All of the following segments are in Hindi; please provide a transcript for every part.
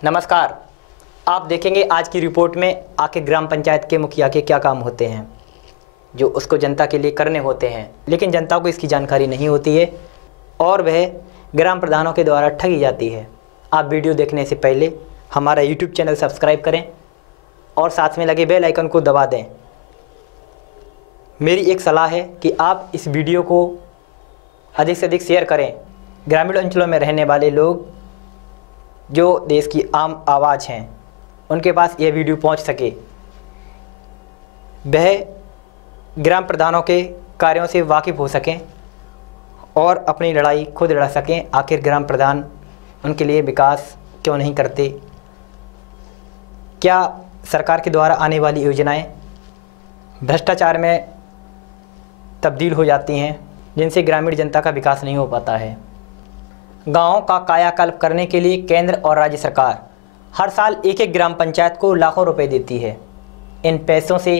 नमस्कार। आप देखेंगे आज की रिपोर्ट में आखिर ग्राम पंचायत के मुखिया के क्या काम होते हैं जो उसको जनता के लिए करने होते हैं, लेकिन जनता को इसकी जानकारी नहीं होती है और वह ग्राम प्रधानों के द्वारा ठगी जाती है। आप वीडियो देखने से पहले हमारा यूट्यूब चैनल सब्सक्राइब करें और साथ में लगे बेल आइकन को दबा दें। मेरी एक सलाह है कि आप इस वीडियो को अधिक से अधिक शेयर करें। ग्रामीण अंचलों में रहने वाले लोग जो देश की आम आवाज़ हैं उनके पास यह वीडियो पहुंच सके, वह ग्राम प्रधानों के कार्यों से वाकिफ़ हो सकें और अपनी लड़ाई खुद लड़ सकें। आखिर ग्राम प्रधान उनके लिए विकास क्यों नहीं करते, क्या सरकार के द्वारा आने वाली योजनाएं भ्रष्टाचार में तब्दील हो जाती हैं जिनसे ग्रामीण जनता का विकास नहीं हो पाता है। गाँवों का कायाकल्प करने के लिए केंद्र और राज्य सरकार हर साल एक एक ग्राम पंचायत को लाखों रुपए देती है। इन पैसों से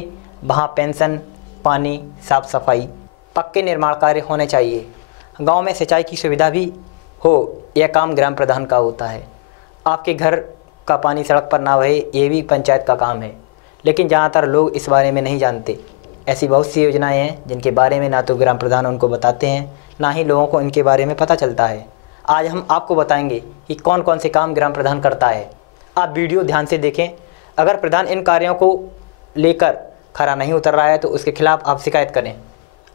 वहाँ पेंशन, पानी, साफ सफाई, पक्के निर्माण कार्य होने चाहिए। गांव में सिंचाई की सुविधा भी हो, यह काम ग्राम प्रधान का होता है। आपके घर का पानी सड़क पर ना बहे, ये भी पंचायत का काम है, लेकिन ज़्यादातर लोग इस बारे में नहीं जानते। ऐसी बहुत सी योजनाएं हैं जिनके बारे में ना तो ग्राम प्रधान उनको बताते हैं, ना ही लोगों को इनके बारे में पता चलता है। आज हम आपको बताएंगे कि कौन कौन से काम ग्राम प्रधान करता है। आप वीडियो ध्यान से देखें। अगर प्रधान इन कार्यों को लेकर खरा नहीं उतर रहा है तो उसके खिलाफ आप शिकायत करें।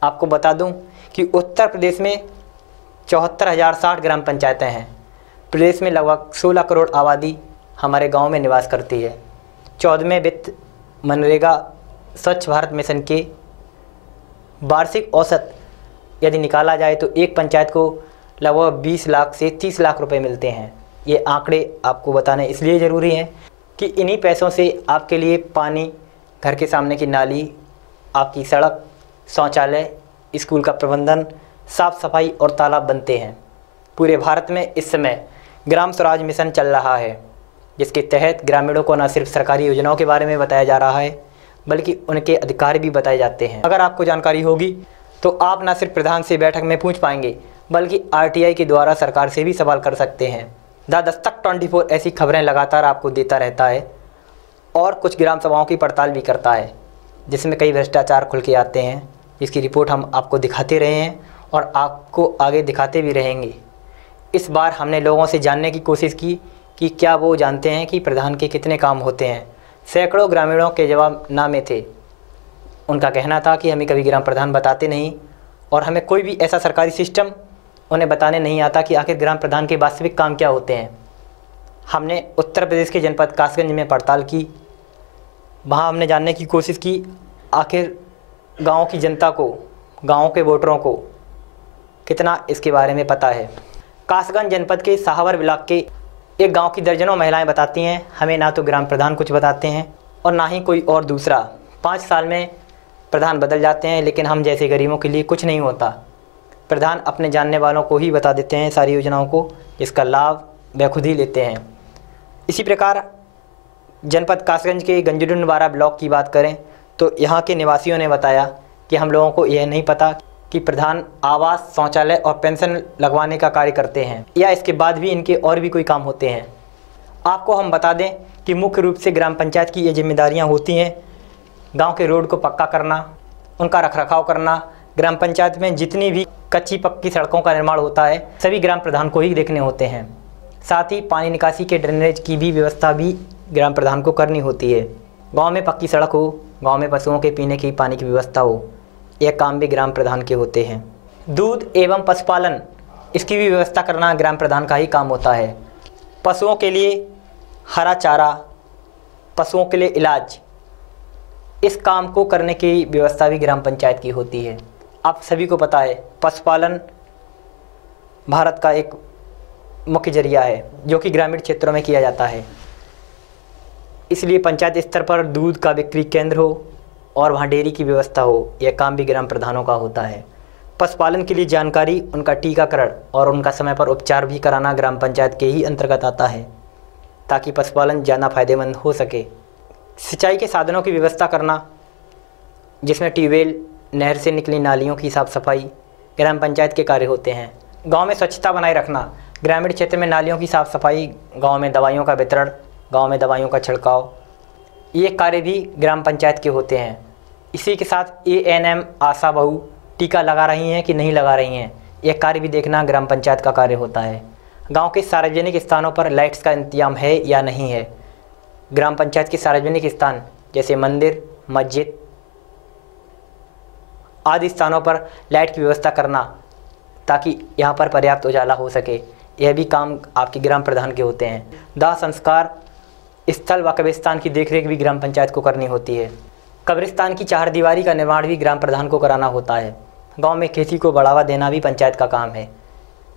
आपको बता दूं कि उत्तर प्रदेश में 74,060 ग्राम पंचायतें हैं। प्रदेश में लगभग 16 करोड़ आबादी हमारे गांव में निवास करती है। 14वें वित्त मनरेगा स्वच्छ भारत मिशन के वार्षिक औसत यदि निकाला जाए तो एक पंचायत को लगभग 20 लाख से 30 लाख रुपए मिलते हैं। ये आंकड़े आपको बताने इसलिए ज़रूरी हैं कि इन्हीं पैसों से आपके लिए पानी, घर के सामने की नाली, आपकी सड़क, शौचालय, स्कूल का प्रबंधन, साफ़ सफाई और तालाब बनते हैं। पूरे भारत में इस समय ग्राम स्वराज मिशन चल रहा है, जिसके तहत ग्रामीणों को न सिर्फ सरकारी योजनाओं के बारे में बताया जा रहा है बल्कि उनके अधिकार भी बताए जाते हैं। अगर आपको जानकारी होगी तो आप न सिर्फ प्रधान से बैठक में पूछ पाएंगे बल्कि आरटीआई के द्वारा सरकार से भी सवाल कर सकते हैं। द दस्तक 24 ऐसी खबरें लगातार आपको देता रहता है और कुछ ग्राम सभाओं की पड़ताल भी करता है जिसमें कई भ्रष्टाचार खुल के आते हैं, जिसकी रिपोर्ट हम आपको दिखाते रहे हैं और आपको आगे दिखाते भी रहेंगे। इस बार हमने लोगों से जानने की कोशिश की कि क्या वो जानते हैं कि प्रधान के कितने काम होते हैं। सैकड़ों ग्रामीणों के जवाब ना में थे। उनका कहना था कि हमें कभी ग्राम प्रधान बताते नहीं और हमें कोई भी ऐसा सरकारी सिस्टम उन्हें बताने नहीं आता कि आखिर ग्राम प्रधान के वास्तविक काम क्या होते हैं। हमने उत्तर प्रदेश के जनपद कासगंज में पड़ताल की। वहाँ हमने जानने की कोशिश की आखिर गांव की जनता को, गांव के वोटरों को कितना इसके बारे में पता है। कासगंज जनपद के साहवर ब्लॉक के एक गांव की दर्जनों महिलाएं बताती हैं, हमें ना तो ग्राम प्रधान कुछ बताते हैं और ना ही कोई और दूसरा। 5 साल में प्रधान बदल जाते हैं लेकिन हम जैसे गरीबों के लिए कुछ नहीं होता। प्रधान अपने जानने वालों को ही बता देते हैं सारी योजनाओं को, जिसका लाभ वे खुद ही लेते हैं। इसी प्रकार जनपद कासगंज के गंजडुनवारा ब्लॉक की बात करें तो यहाँ के निवासियों ने बताया कि हम लोगों को यह नहीं पता कि प्रधान आवास, शौचालय और पेंशन लगवाने का कार्य करते हैं या इसके बाद भी इनके और भी कोई काम होते हैं। आपको हम बता दें कि मुख्य रूप से ग्राम पंचायत की ये जिम्मेदारियाँ होती हैं। गाँव के रोड को पक्का करना, उनका रखरखाव करना, ग्राम पंचायत में जितनी भी कच्ची पक्की सड़कों का निर्माण होता है सभी ग्राम प्रधान को ही देखने होते हैं। साथ ही पानी निकासी के ड्रेनेज की भी व्यवस्था भी ग्राम प्रधान को करनी होती है। गांव में पक्की सड़क हो, गांव में पशुओं के पीने की पानी की व्यवस्था हो, यह काम भी ग्राम प्रधान के होते हैं। दूध एवं पशुपालन, इसकी भी व्यवस्था करना ग्राम प्रधान का ही काम होता है। पशुओं के लिए हरा चारा, पशुओं के लिए इलाज, इस काम को करने की व्यवस्था भी ग्राम पंचायत की होती है। आप सभी को पता है पशुपालन भारत का एक मुख्य जरिया है जो कि ग्रामीण क्षेत्रों में किया जाता है। इसलिए पंचायत स्तर पर दूध का बिक्री केंद्र हो और वहाँ डेयरी की व्यवस्था हो, यह काम भी ग्राम प्रधानों का होता है। पशुपालन के लिए जानकारी, उनका टीकाकरण और उनका समय पर उपचार भी कराना ग्राम पंचायत के ही अंतर्गत आता है ताकि पशुपालन ज़्यादा फायदेमंद हो सके। सिंचाई के साधनों की व्यवस्था करना, जिसमें ट्यूबवेल, नहर से निकली नालियों की साफ़ सफाई ग्राम पंचायत के कार्य होते हैं। गांव में स्वच्छता बनाए रखना, ग्रामीण क्षेत्र में नालियों की साफ़ सफाई, गांव में दवाइयों का वितरण, गांव में दवाइयों का छिड़काव, ये कार्य भी ग्राम पंचायत के होते हैं। इसी के साथ ANM आशा बहू टीका लगा रही हैं कि नहीं लगा रही हैं, यह कार्य भी देखना ग्राम पंचायत का कार्य होता है। गांव के सार्वजनिक स्थानों पर लाइट्स का इंतजाम है या नहीं है। ग्राम पंचायत के सार्वजनिक स्थान जैसे मंदिर, मस्जिद आदि स्थानों पर लाइट की व्यवस्था करना ताकि यहाँ पर पर्याप्त उजाला हो सके, यह भी काम आपके ग्राम प्रधान के होते हैं। दाह संस्कार स्थल व कब्रिस्तान की देखरेख भी ग्राम पंचायत को करनी होती है। कब्रिस्तान की चारदीवारी का निर्माण भी ग्राम प्रधान को कराना होता है। गांव में खेती को बढ़ावा देना भी पंचायत का काम है।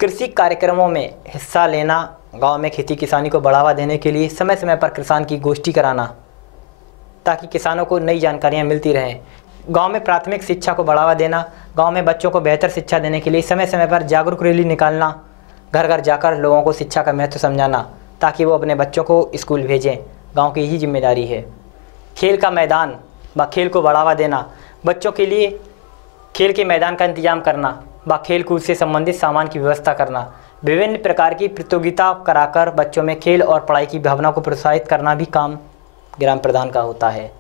कृषि कार्यक्रमों में हिस्सा लेना, गांव में खेती किसानी को बढ़ावा देने के लिए समय समय पर किसान की गोष्ठी कराना ताकि किसानों को नई जानकारियां मिलती रहें। गांव में प्राथमिक शिक्षा को बढ़ावा देना, गांव में बच्चों को बेहतर शिक्षा देने के लिए समय समय पर जागरूक रैली निकालना, घर घर जाकर लोगों को शिक्षा का महत्व समझाना ताकि वो अपने बच्चों को स्कूल भेजें, गांव की ही जिम्मेदारी है। खेल का मैदान व खेल को बढ़ावा देना, बच्चों के लिए खेल के मैदान का इंतजाम करना व खेल कूद से संबंधित सामान की व्यवस्था करना, विभिन्न प्रकार की प्रतियोगिता कराकर बच्चों में खेल और पढ़ाई की भावना को प्रोत्साहित करना भी काम ग्राम प्रधान का होता है।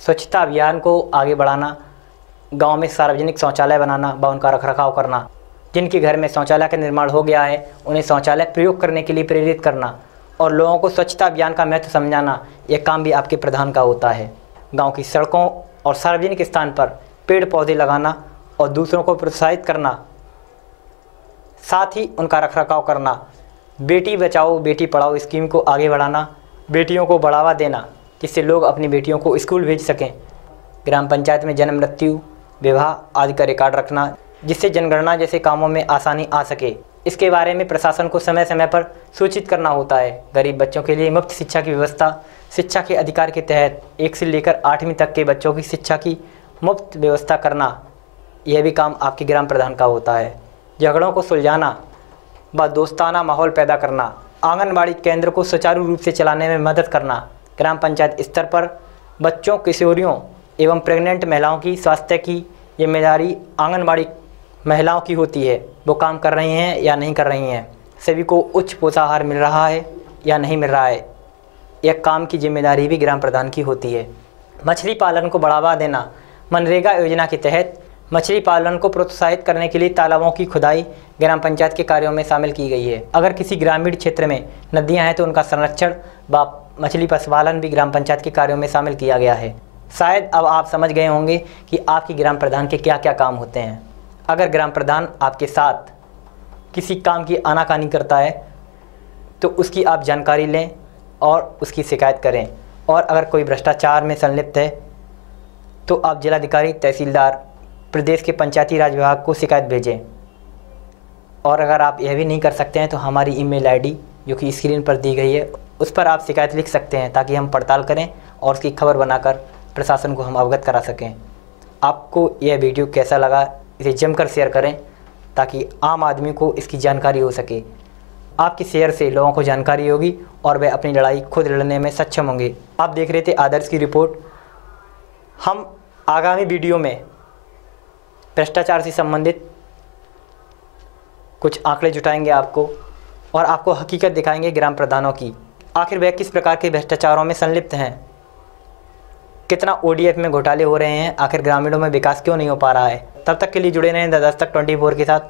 स्वच्छता अभियान को आगे बढ़ाना, गांव में सार्वजनिक शौचालय बनाना व उनका रखरखाव करना, जिनके घर में शौचालय का निर्माण हो गया है उन्हें शौचालय प्रयोग करने के लिए प्रेरित करना और लोगों को स्वच्छता अभियान का महत्व समझाना, यह काम भी आपके प्रधान का होता है। गांव की सड़कों और सार्वजनिक स्थान पर पेड़ पौधे लगाना और दूसरों को प्रोत्साहित करना, साथ ही उनका रखरखाव करना, बेटी बचाओ बेटी पढ़ाओ स्कीम को आगे बढ़ाना, बेटियों को बढ़ावा देना जिससे लोग अपनी बेटियों को स्कूल भेज सकें। ग्राम पंचायत में जन्म, मृत्यु, विवाह आदि का रिकॉर्ड रखना जिससे जनगणना जैसे कामों में आसानी आ सके। इसके बारे में प्रशासन को समय समय पर सूचित करना होता है। गरीब बच्चों के लिए मुफ्त शिक्षा की व्यवस्था, शिक्षा के अधिकार के तहत 1 से लेकर 8वीं तक के बच्चों की शिक्षा की मुफ्त व्यवस्था करना, यह भी काम आपके ग्राम प्रधान का होता है। झगड़ों को सुलझाना व दोस्ताना माहौल पैदा करना, आंगनबाड़ी केंद्र को सुचारू रूप से चलाने में मदद करना। ग्राम पंचायत स्तर पर बच्चों, किशोरियों एवं प्रेग्नेंट महिलाओं की स्वास्थ्य की जिम्मेदारी आंगनबाड़ी महिलाओं की होती है। वो काम कर रही हैं या नहीं कर रही हैं, सभी को उच्च पोषाहार मिल रहा है या नहीं मिल रहा है, यह काम की जिम्मेदारी भी ग्राम प्रधान की होती है। मछली पालन को बढ़ावा देना, मनरेगा योजना के तहत मछली पालन को प्रोत्साहित करने के लिए तालाबों की खुदाई ग्राम पंचायत के कार्यों में शामिल की गई है। अगर किसी ग्रामीण क्षेत्र में नदियां हैं तो उनका संरक्षण व मछली पशुपालन भी ग्राम पंचायत के कार्यों में शामिल किया गया है। शायद अब आप समझ गए होंगे कि आपकी ग्राम प्रधान के क्या क्या काम होते हैं। अगर ग्राम प्रधान आपके साथ किसी काम की आनाकानी करता है तो उसकी आप जानकारी लें और उसकी शिकायत करें, और अगर कोई भ्रष्टाचार में संलिप्त है तो आप जिलाधिकारी, तहसीलदार, प्रदेश के पंचायती राज विभाग को शिकायत भेजें। और अगर आप यह भी नहीं कर सकते हैं तो हमारी ईमेल आईडी जो कि स्क्रीन पर दी गई है उस पर आप शिकायत लिख सकते हैं ताकि हम पड़ताल करें और उसकी खबर बनाकर प्रशासन को हम अवगत करा सकें। आपको यह वीडियो कैसा लगा, इसे जमकर शेयर करें ताकि आम आदमी को इसकी जानकारी हो सके। आपके शेयर से लोगों को जानकारी होगी और वे अपनी लड़ाई खुद लड़ने में सक्षम होंगे। आप देख रहे थे आदर्श की रिपोर्ट। हम आगामी वीडियो में भ्रष्टाचार से संबंधित कुछ आंकड़े जुटाएंगे आपको और आपको हकीकत दिखाएंगे ग्राम प्रधानों की। आखिर वे किस प्रकार के भ्रष्टाचारों में संलिप्त हैं, कितना ODF में घोटाले हो रहे हैं, आखिर ग्रामीणों में विकास क्यों नहीं हो पा रहा है। तब तक के लिए जुड़े रहें द दस्तक 24 के साथ।